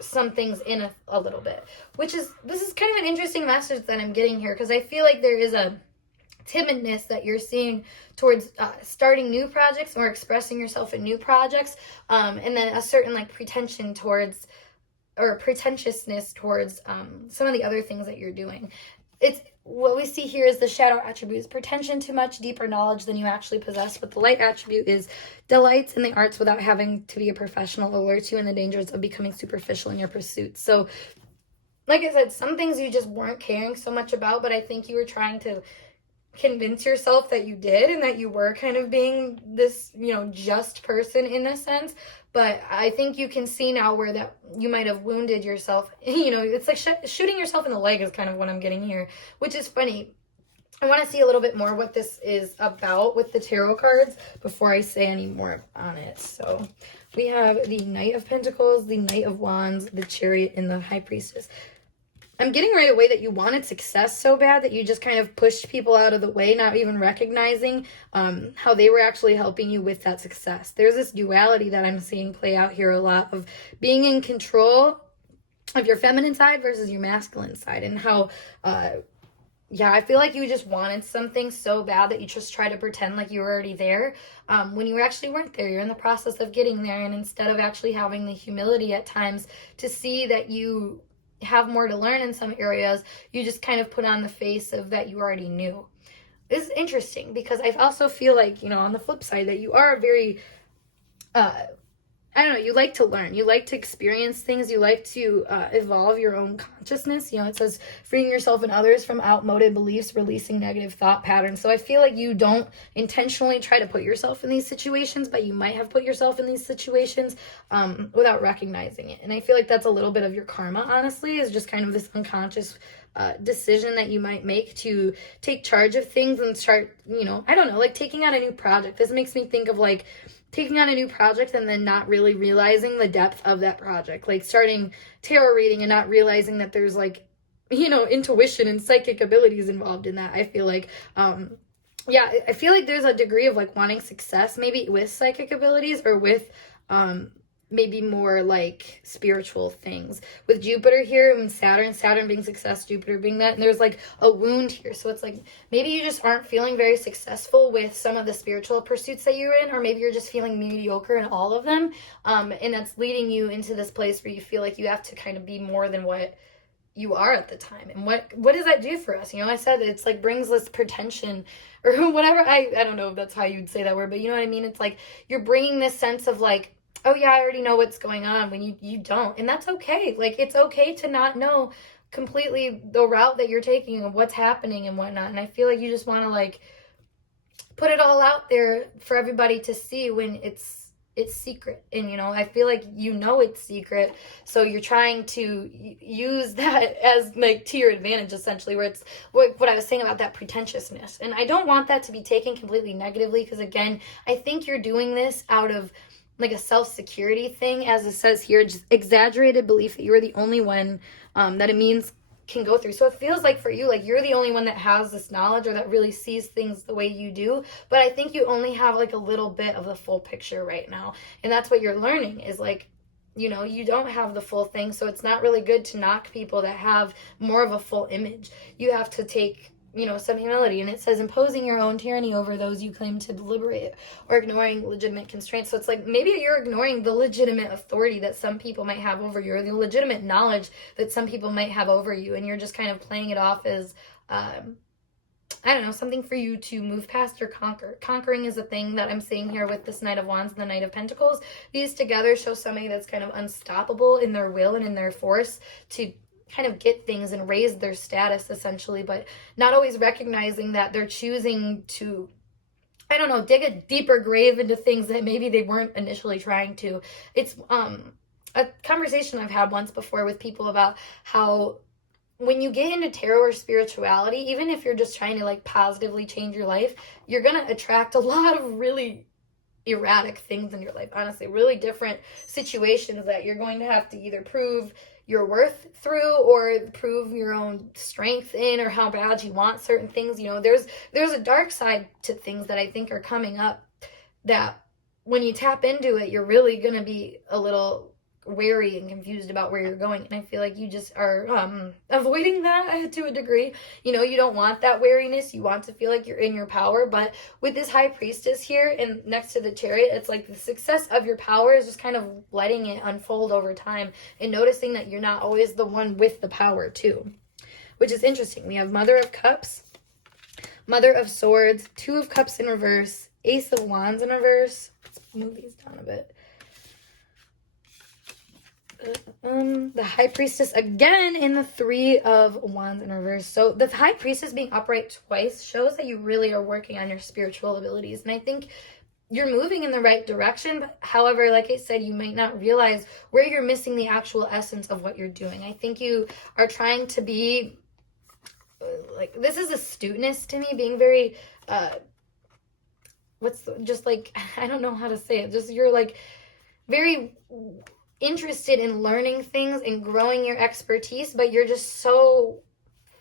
some things in a little bit, this is kind of an interesting message that I'm getting here, because I feel like there is a timidness that you're seeing towards starting new projects or expressing yourself in new projects, and then a certain like pretentiousness towards some of the other things that you're doing. It's what we see here is the shadow attribute is pretension to much deeper knowledge than you actually possess, but the light attribute is delights in the arts without having to be a professional, alerts you in the dangers of becoming superficial in your pursuits. So like I said, some things you just weren't caring so much about, but I think you were trying to convince yourself that you did, and that you were kind of being this, you know, just person in a sense. But I think you can see now where that you might have wounded yourself. You know, it's like shooting yourself in the leg is kind of what I'm getting here, which is funny. I want to see a little bit more what this is about with the tarot cards before I say any more on it. So we have the Knight of Pentacles, the Knight of Wands, the Chariot, and the High Priestess. I'm getting right away that you wanted success so bad that you just kind of pushed people out of the way, not even recognizing how they were actually helping you with that success. There's this duality that I'm seeing play out here a lot, of being in control of your feminine side versus your masculine side, and how I feel like you just wanted something so bad that you just try to pretend like you were already there, when you actually weren't there. You're in the process of getting there, and instead of actually having the humility at times to see that you have more to learn in some areas, you just kind of put on the face of that you already knew. This is interesting because I also feel like, you know, on the flip side, that you are very I don't know, you like to learn, you like to experience things, you like to evolve your own consciousness. You know, it says freeing yourself and others from outmoded beliefs, releasing negative thought patterns. So I feel like you don't intentionally try to put yourself in these situations, but you might have put yourself in these situations without recognizing it. And I feel like that's a little bit of your karma, honestly, is just kind of this unconscious decision that you might make to take charge of things and start, you know, I don't know, like taking on a new project. This makes me think of like taking on a new project and then not really realizing the depth of that project, like starting tarot reading and not realizing that there's like, you know, intuition and psychic abilities involved in that. I feel like I feel like there's a degree of like wanting success maybe with psychic abilities, or with maybe more like spiritual things. With Jupiter here and Saturn being success, Jupiter being that, and there's like a wound here. So it's like maybe you just aren't feeling very successful with some of the spiritual pursuits that you're in, or maybe you're just feeling mediocre in all of them, and that's leading you into this place where you feel like you have to kind of be more than what you are at the time. And what does that do for us? You know, I said it's like brings this pretension or whatever. I don't know if that's how you'd say that word, but you know what I mean? It's like you're bringing this sense of like, oh yeah, I already know what's going on, when you don't. And that's okay. Like, it's okay to not know completely the route that you're taking and what's happening and whatnot. And I feel like you just want to like put it all out there for everybody to see when it's secret. And you know, I feel like you know it's secret, so you're trying to use that as like to your advantage, essentially, where it's what I was saying about that pretentiousness. And I don't want that to be taken completely negatively, because again, I think you're doing this out of like a self-security thing, as it says here, just exaggerated belief that you're the only one that it means can go through. So it feels like for you, like you're the only one that has this knowledge or that really sees things the way you do. But I think you only have like a little bit of the full picture right now. And that's what you're learning is like, you know, you don't have the full thing. So it's not really good to knock people that have more of a full image. You have to take, you know, some humility. And it says imposing your own tyranny over those you claim to liberate or ignoring legitimate constraints. So it's like maybe you're ignoring the legitimate authority that some people might have over you, or the legitimate knowledge that some people might have over you, and you're just kind of playing it off as I don't know, something for you to move past or conquer. Conquering is a thing that I'm seeing here with this Knight of Wands and the Knight of Pentacles. These together show somebody that's kind of unstoppable in their will and in their force to kind of get things and raise their status, essentially, but not always recognizing that they're choosing to, I don't know, dig a deeper grave into things that maybe they weren't initially trying to. It's a conversation I've had once before with people about how when you get into tarot or spirituality, even if you're just trying to like positively change your life, you're going to attract a lot of really erratic things in your life, honestly, really different situations that you're going to have to either prove your worth through or prove your own strength in, or how bad you want certain things. You know, there's a dark side to things that I think are coming up that when you tap into it, you're really going to be a little wary and confused about where you're going. And I feel like you just are avoiding that to a degree. You know, you don't want that wariness. You want to feel like you're in your power. But with this High Priestess here and next to the Chariot, it's like the success of your power is just kind of letting it unfold over time and noticing that you're not always the one with the power too, which is interesting. We have Mother of Cups, Mother of Swords, Two of Cups in reverse, Ace of Wands in reverse. Let's move these down a bit. The High Priestess again in the Three of Wands in reverse. So the High Priestess being upright twice shows that you really are working on your spiritual abilities. And I think you're moving in the right direction. But however, like I said, you might not realize where you're missing the actual essence of what you're doing. I think you are trying to be like, this is astuteness to me, being very, I don't know how to say it. Just you're like very interested in learning things and growing your expertise, but you're just so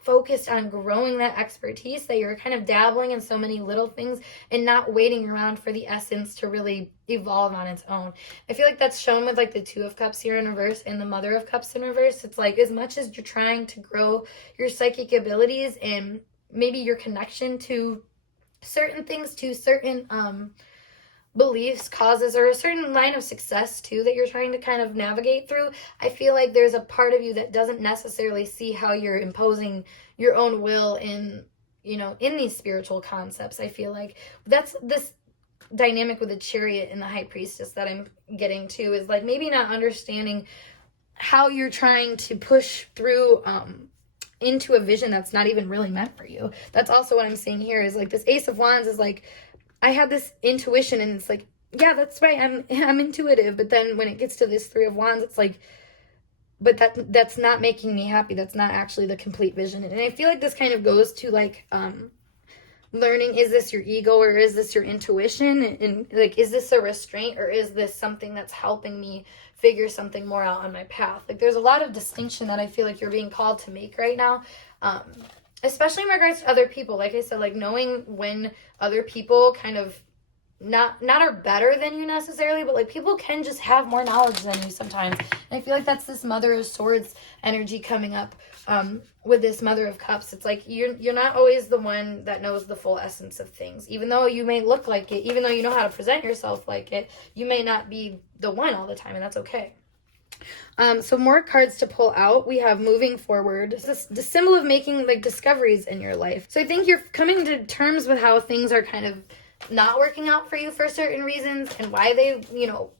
focused on growing that expertise that you're kind of dabbling in so many little things and not waiting around for the essence to really evolve on its own. I feel like that's shown with like the Two of Cups here in reverse and the Mother of Cups in reverse. It's like as much as you're trying to grow your psychic abilities and maybe your connection to certain things, to certain beliefs, causes, or a certain line of success too that you're trying to kind of navigate through, I feel like there's a part of you that doesn't necessarily see how you're imposing your own will in, you know, in these spiritual concepts. I feel like that's this dynamic with the Chariot and the High Priestess that I'm getting to, is like maybe not understanding how you're trying to push through into a vision that's not even really meant for you. That's also what I'm seeing here, is like this Ace of Wands is like, I had this intuition and it's like, yeah, that's right, I'm intuitive. But then when it gets to this Three of Wands, it's like, but that's not making me happy. That's not actually the complete vision. And I feel like this kind of goes to like learning, is this your ego or is this your intuition? And like, is this a restraint or is this something that's helping me figure something more out on my path? Like there's a lot of distinction that I feel like you're being called to make right now. Especially in regards to other people. Like I said, like knowing when other people kind of not are better than you necessarily, but like people can just have more knowledge than you sometimes. And I feel like that's this Mother of Swords energy coming up with this Mother of Cups. It's like you're not always the one that knows the full essence of things. Even though you may look like it, even though you know how to present yourself like it, you may not be the one all the time, and that's okay. So more cards to pull out. We have moving forward. This the symbol of making like discoveries in your life. So I think you're coming to terms with how things are kind of not working out for you for certain reasons, and why they,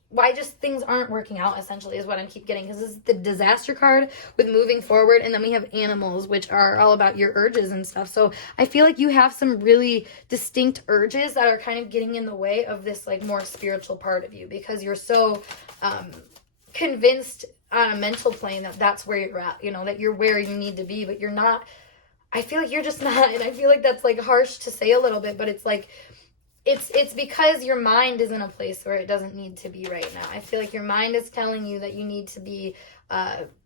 why just things aren't working out, essentially, is what I keep getting. Because this is the disaster card with moving forward, and then we have animals, which are all about your urges and stuff. So I feel like you have some really distinct urges that are kind of getting in the way of this like more spiritual part of you, because you're so convinced on a mental plane that that's where you're at, that you're where you need to be, but you're not. I feel like you're just not, and I feel like that's like harsh to say a little bit, but it's like it's because your mind is in a place where it doesn't need to be right now. I feel like your mind is telling you that you need to be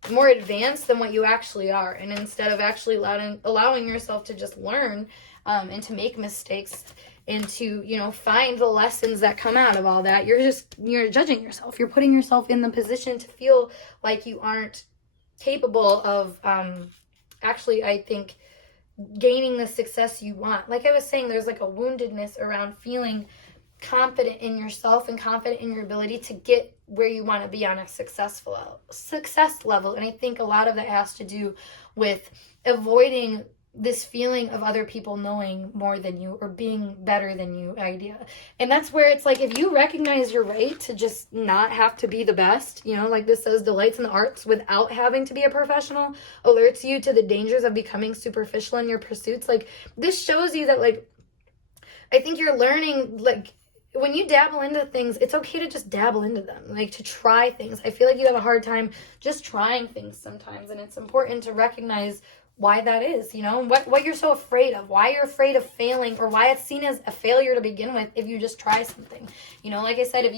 more advanced than what you actually are, and instead of actually allowing yourself to just learn and to make mistakes and to find the lessons that come out of all that, you're judging yourself. You're putting yourself in the position to feel like you aren't capable of actually, I think, gaining the success you want. Like I was saying, there's like a woundedness around feeling confident in yourself and confident in your ability to get where you want to be on a success level. And I think a lot of that has to do with avoiding this feeling of other people knowing more than you or being better than you idea. And that's where it's like, if you recognize your right to just not have to be the best, like this says, delights in the arts without having to be a professional, alerts you to the dangers of becoming superficial in your pursuits. Like, this shows you that, like, I think you're learning, like, when you dabble into things, it's okay to just dabble into them, like to try things. I feel like you have a hard time just trying things sometimes, and it's important to recognize why that is, what you're so afraid of, why you're afraid of failing, or why it's seen as a failure to begin with if you just try something. Like I said, if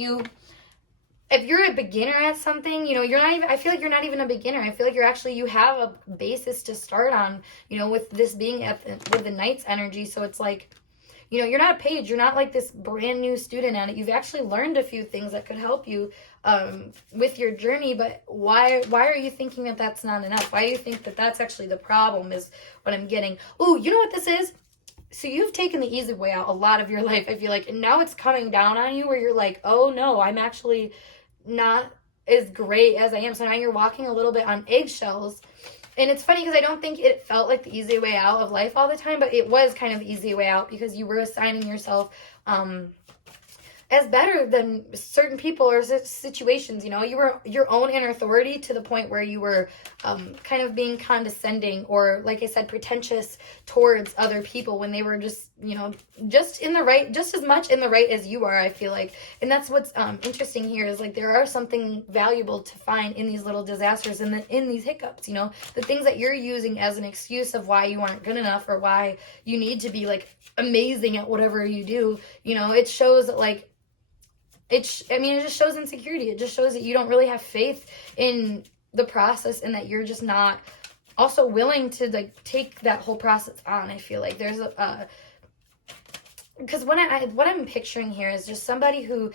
you're a beginner at something, you're not even, I feel like you're not even a beginner. I feel like you have a basis to start on, with this being with the Knight's energy. So it's like, you're not a page. You're not like this brand new student at it. You've actually learned a few things that could help you with your journey. But why are you thinking that that's not enough? Why do you think that that's actually the problem, is what I'm getting. Oh, you know what this is? So you've taken the easy way out a lot of your life, I feel like. And now it's coming down on you where you're like, oh no, I'm actually not as great as I am. So now you're walking a little bit on eggshells. And it's funny because I don't think it felt like the easy way out of life all the time, but it was kind of the easy way out because you were assigning yourself as better than certain people or situations. You were your own inner authority to the point where you were kind of being condescending or, like I said, pretentious towards other people when they were just, just in the right, just as much in the right as you are, I feel like. And that's what's interesting here is, like, there are something valuable to find in these little disasters and in these hiccups, the things that you're using as an excuse of why you aren't good enough or why you need to be, like, amazing at whatever you do. It shows that, like, it just shows insecurity. It just shows that you don't really have faith in the process and that you're just not also willing to, like, take that whole process on. I feel like there's because what I'm picturing here is just somebody who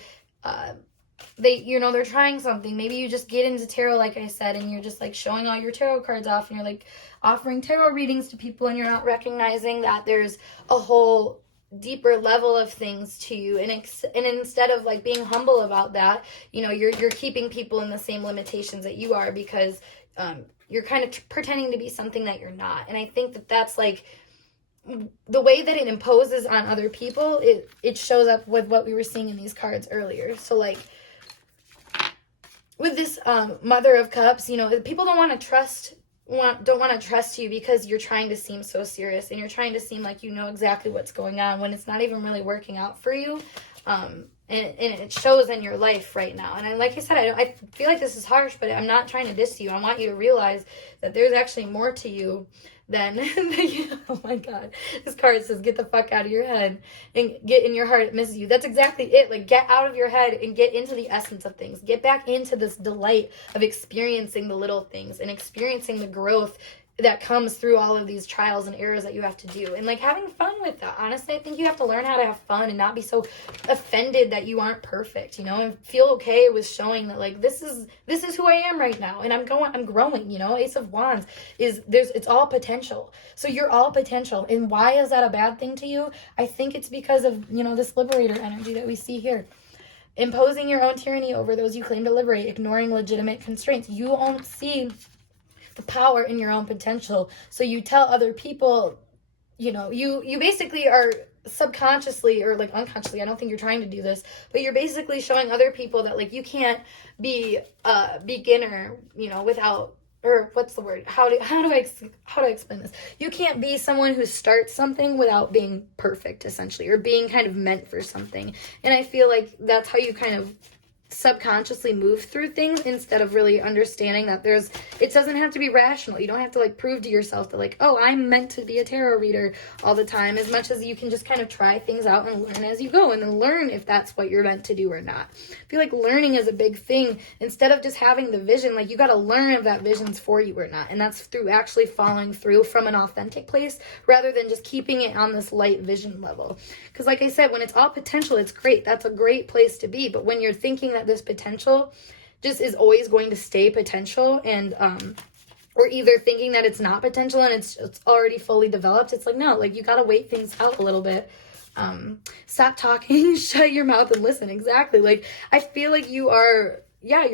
they're trying something. Maybe you just get into tarot, like I said, and you're just, like, showing all your tarot cards off, and you're, like, offering tarot readings to people, and you're not recognizing that there's a whole deeper level of things to you, and instead of, like, being humble about that, you're keeping people in the same limitations that you are because you're kind of pretending to be something that you're not. And I think that that's, like, the way that it imposes on other people. It shows up with what we were seeing in these cards earlier. So, like, with this Mother of Cups, people don't want to trust you because you're trying to seem so serious and you're trying to seem like you know exactly what's going on when it's not even really working out for you. And it shows in your life right now. And like I said, I feel like this is harsh, but I'm not trying to diss you. I want you to realize that there's actually more to you than oh my God, this card says get the fuck out of your head and get in your heart. It misses you. That's exactly it. Like, get out of your head and get into the essence of things. Get back into this delight of experiencing the little things and experiencing the growth that comes through all of these trials and errors that you have to do, and, like, having fun with that. Honestly, I think you have to learn how to have fun and not be so offended that you aren't perfect, and feel okay with showing that, like, this is who I am right now, and I'm growing. Ace of Wands it's all potential. So you're all potential. And why is that a bad thing to you? I think it's because of this liberator energy that we see here. imposing your own tyranny over those you claim to liberate, ignoring legitimate constraints. You won't see the power in your own potential. So you tell other people, you basically are subconsciously or like unconsciously, I don't think you're trying to do this, but you're basically showing other people that like you can't be a beginner, without, or what's the word? How do I explain this? You can't be someone who starts something without being perfect, essentially, or being kind of meant for something. And I feel like that's how you kind of subconsciously move through things instead of really understanding that it doesn't have to be rational. You don't have to like prove to yourself that like, oh, I'm meant to be a tarot reader all the time, as much as you can just kind of try things out and learn as you go, and then learn if that's what you're meant to do or not. I feel like learning is a big thing. Instead of just having the vision, like you got to learn if that vision's for you or not, and that's through actually following through from an authentic place rather than just keeping it on this light vision level. Because like I said, when it's all potential, it's great. That's a great place to be. But when you're thinking that this potential just is always going to stay potential, and or either thinking that it's not potential and it's already fully developed, it's like, no, like you got to wait things out a little bit. Stop talking, shut your mouth and listen. Exactly. Like I feel like you're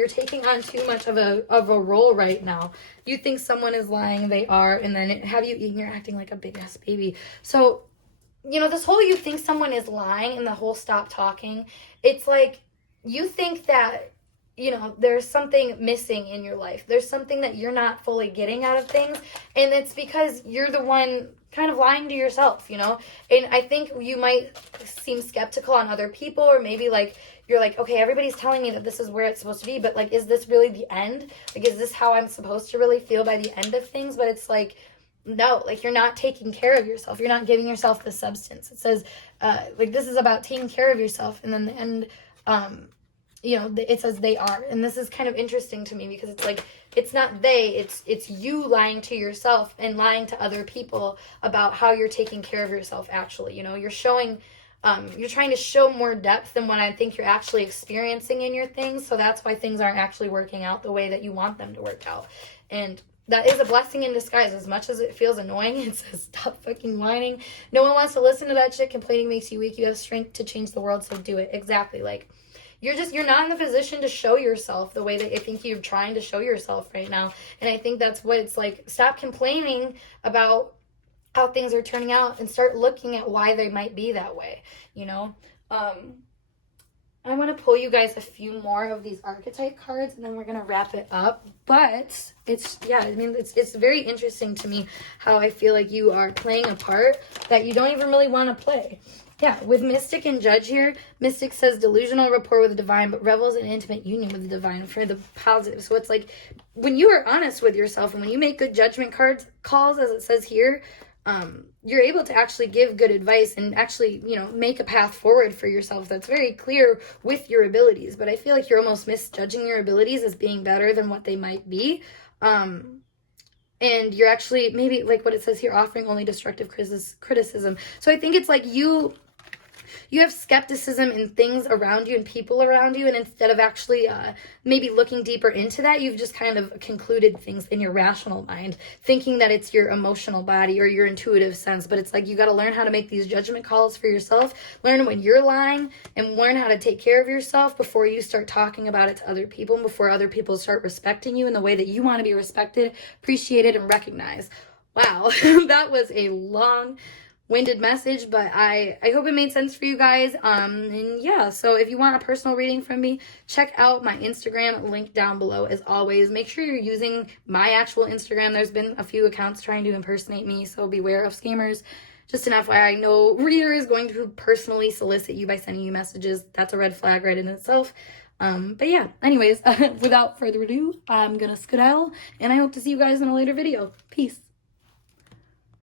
taking on too much of a role right now. You think someone is lying, they are, and then have you eaten, you're acting like a big ass baby. So this whole you think someone is lying and the whole stop talking, it's like you think that, there's something missing in your life. There's something that you're not fully getting out of things. And it's because you're the one kind of lying to yourself, And I think you might seem skeptical on other people, or maybe like, you're like, okay, everybody's telling me that this is where it's supposed to be, but like, is this really the end? Like, is this how I'm supposed to really feel by the end of things? But it's like, no, like you're not taking care of yourself. You're not giving yourself the substance. It says, like, this is about taking care of yourself. And then the end, it says they are. And this is kind of interesting to me because it's like, it's not they, it's you lying to yourself and lying to other people about how you're taking care of yourself actually. You're showing, you're trying to show more depth than what I think you're actually experiencing in your things. So that's why things aren't actually working out the way that you want them to work out. And that is a blessing in disguise. As much as it feels annoying, it says stop fucking whining. No one wants to listen to that shit. Complaining makes you weak. You have strength to change the world, so do it. Exactly. Like, you're not in the position to show yourself the way that I think you're trying to show yourself right now. And I think that's what it's like. Stop complaining about how things are turning out and start looking at why they might be that way, I want to pull you guys a few more of these archetype cards, and then we're going to wrap it up. But it's very interesting to me how I feel like you are playing a part that you don't even really want to play. Yeah, with Mystic and Judge here, Mystic says delusional rapport with the divine, but revels in intimate union with the divine for the positive. So it's like when you are honest with yourself and when you make good judgment calls, as it says here, you're able to actually give good advice and actually, make a path forward for yourself that's very clear with your abilities. But I feel like you're almost misjudging your abilities as being better than what they might be. And you're actually maybe like what it says here, offering only destructive criticism. So I think it's like you have skepticism in things around you and people around you, and instead of actually maybe looking deeper into that, you've just kind of concluded things in your rational mind, thinking that it's your emotional body or your intuitive sense. But it's like you got to learn how to make these judgment calls for yourself, learn when you're lying, and learn how to take care of yourself before you start talking about it to other people, and before other people start respecting you in the way that you want to be respected, appreciated, and recognized. Wow, that was a long-winded message, but I hope it made sense for you guys. And yeah, so if you want a personal reading from me, check out my Instagram, link down below. As always, make sure you're using my actual Instagram. There's been a few accounts trying to impersonate me, so beware of scammers. Just an FYI, no reader is going to personally solicit you by sending you messages. That's a red flag right in itself. But yeah, anyways, without further ado, I'm gonna skedaddle, and I hope to see you guys in a later video. Peace.